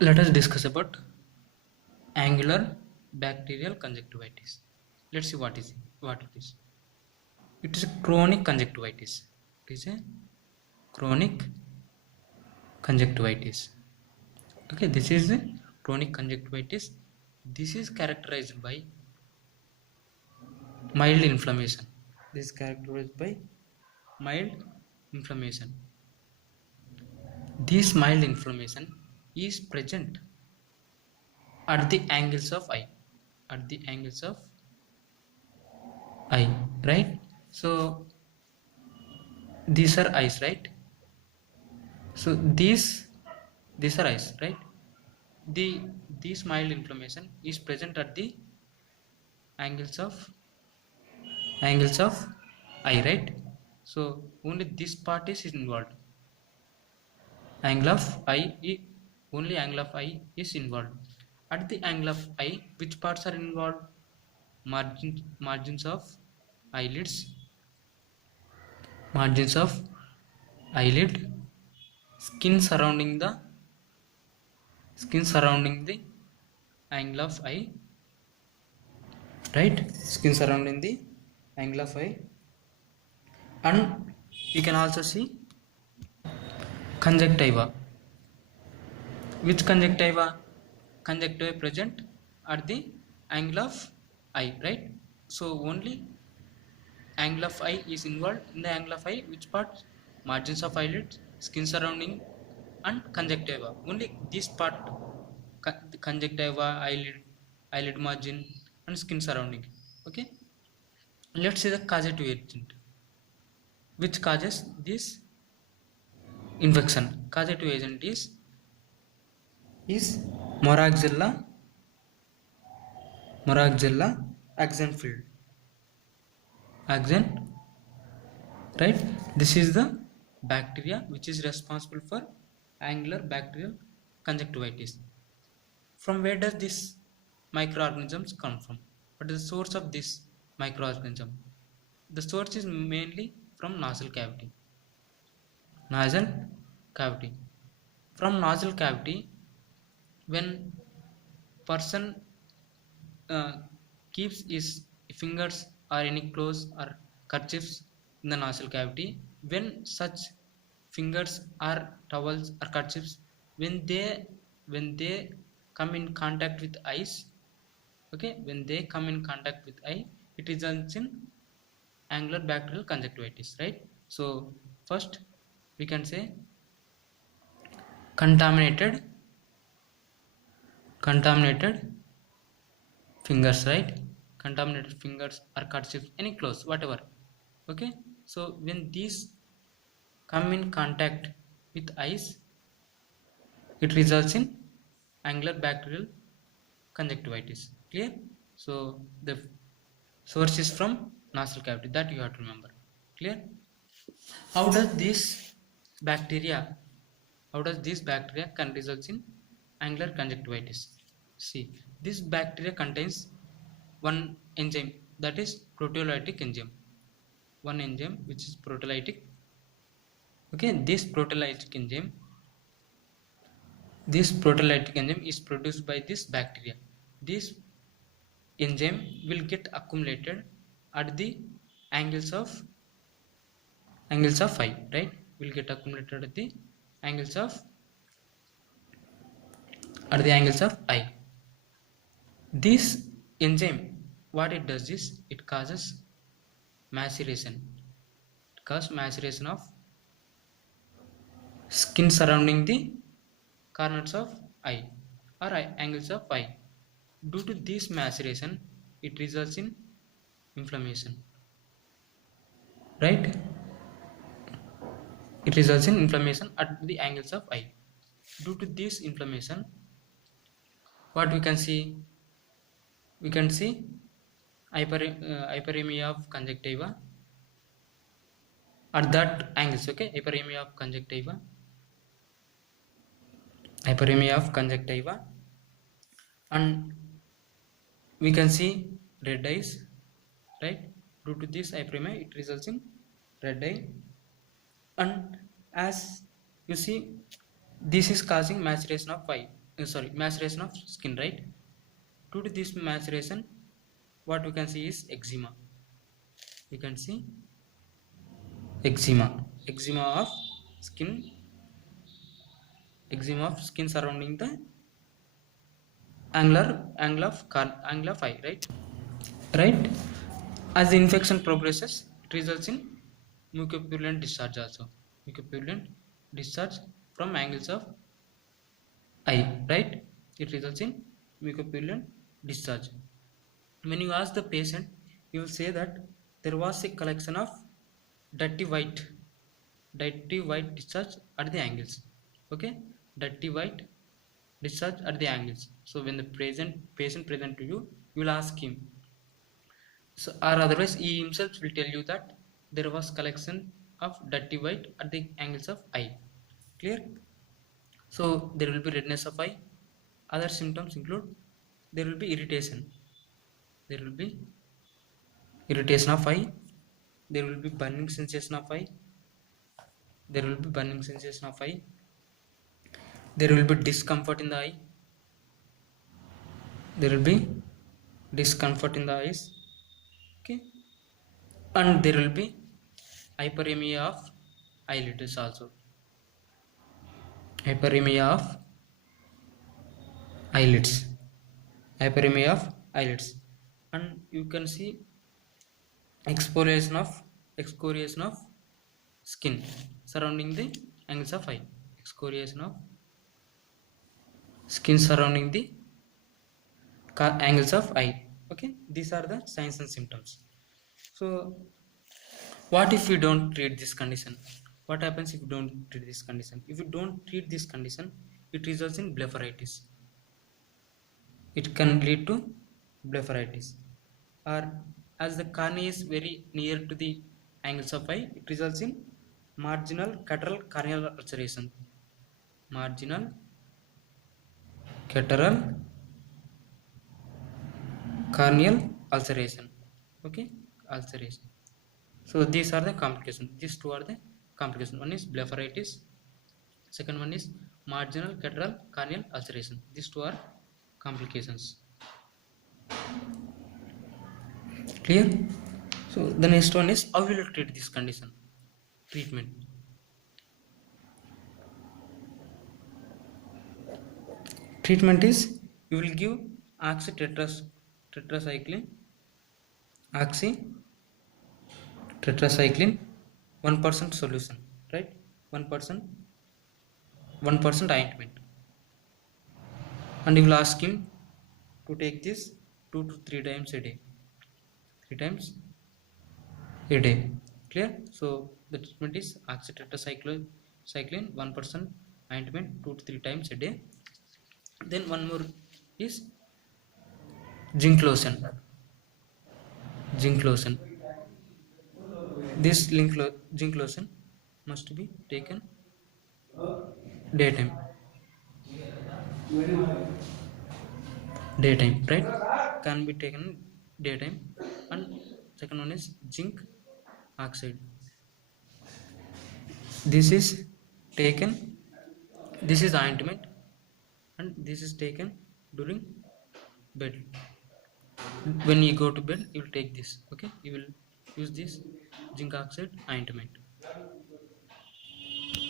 Let us discuss about angular bacterial conjunctivitis. Let's see what it is. It is a chronic conjunctivitis. It is a chronic conjunctivitis. Okay, this is a chronic conjunctivitis. This is characterized by mild inflammation. This is characterized by mild inflammation. This mild inflammation is present at the angles of eye. At the angles of eye, right? So these are eyes, right? So these are eyes, right? This mild inflammation is present at the angles of eye, right? So only this part is involved. Angle of eye, only angle of eye is involved. At the angle of eye, which parts are involved? Margins of eyelids, margins of eyelid, skin surrounding the angle of eye, right? Skin surrounding the angle of eye, and you can also see conjunctiva. Which conjunctiva? Conjunctiva present at the angle of eye, right? So only angle of eye is involved. In the angle of eye, which part? Margins of eyelids, skin surrounding, and conjunctiva. Only this part, conjunctiva, eyelid margin, and skin surrounding. Okay, let's see the causative agent which causes this infection. Causative agent is moraxella axenfeld. Axen, right? This is the bacteria which is responsible for angular bacterial conjunctivitis. From where does this microorganisms come from? What is the source of this microorganism? The source is mainly from nasal cavity. Nasal cavity. From nasal cavity, when person keeps his fingers or any clothes or kerchiefs in the nasal cavity, when such fingers or towels or kerchiefs, when they come in contact with eyes, okay, when they come in contact with eye, it results in angular bacterial conjunctivitis, right? So first we can say contaminated fingers, right? Contaminated fingers or kerchiefs, any clothes, whatever. Okay, so when these come in contact with eyes, it results in angular bacterial conjunctivitis. Clear? So the source is from nasal cavity, that you have to remember. Clear? How does this bacteria can result in angular conjunctivitis? See, this bacteria contains one enzyme, that is proteolytic enzyme. One enzyme which is proteolytic. Okay, this proteolytic enzyme is produced by this bacteria. This enzyme will get accumulated at the angles of eye, right? Will get accumulated at the angles of eye. This enzyme, what it does is it causes maceration. It causes maceration of skin surrounding the corners of eye or angles of eye. Due to this maceration, it results in inflammation, right? It results in inflammation at the angles of eye. Due to this inflammation, what we can see? We can see hyperemia of conjunctiva at that angles. Okay, hyperemia of conjunctiva, and we can see red eyes, right? Due to this hyperemia, it results in red eye. And as you see, this is causing maceration of eye. maceration of skin, right? Due to this maceration, what we can see is eczema. You can see eczema of skin, surrounding the angle of eye, right. As the infection progresses, it results in mucopurulent discharge also. Mucopurulent discharge from angles of eye, right. It results in mucopurulent discharge. When you ask the patient, you will say that there was a collection of dirty white discharge at the angles. Okay, dirty white discharge at the angles. So when the patient present to you, you will ask him, so, or otherwise he himself will tell you that there was collection of dirty white at the angles of eye. Clear? So there will be redness of eye. Other symptoms include, there will be irritation. There will be irritation of eye. There will be burning sensation of eye. There will be burning sensation of eye. There will be discomfort in the eye. There will be discomfort in the eyes. Okay, and there will be hyperemia of eyelids also. Hyperemia of eyelids. Hyperemia of eyelids. And you can see excoriation of skin surrounding the angles of eye. Excoriation of skin surrounding the angles of eye. Okay, these are the signs and symptoms. So what if we don't treat this condition? What happens if you don't treat this condition? If you don't treat this condition, it results in blepharitis. It can lead to blepharitis. Or as the cornea is very near to the angles of eye, it results in marginal catarrhal corneal ulceration. Marginal catarrhal corneal ulceration. Okay, ulceration. So these are the complications. These two are the complications. One is blepharitis. Second one is marginal catarrhal corneal ulceration. These two are complications. Clear? So the next one is, how will you treat this condition? Treatment. Treatment is, you will give oxytetracycline 1% solution, right? 1% ointment, and you will ask him to take this 2 to 3 times a day. 3 times a day. Clear? So the treatment is oxytetracycline 1% ointment 2 to 3 times a day. Then one more is zinc lotion. This zinc lotion must be taken daytime, right? Can be taken daytime. And second one is zinc oxide. This is ointment, and this is taken during bed. When you go to bed, you will take this. Okay, you will use this zinc oxide ointment.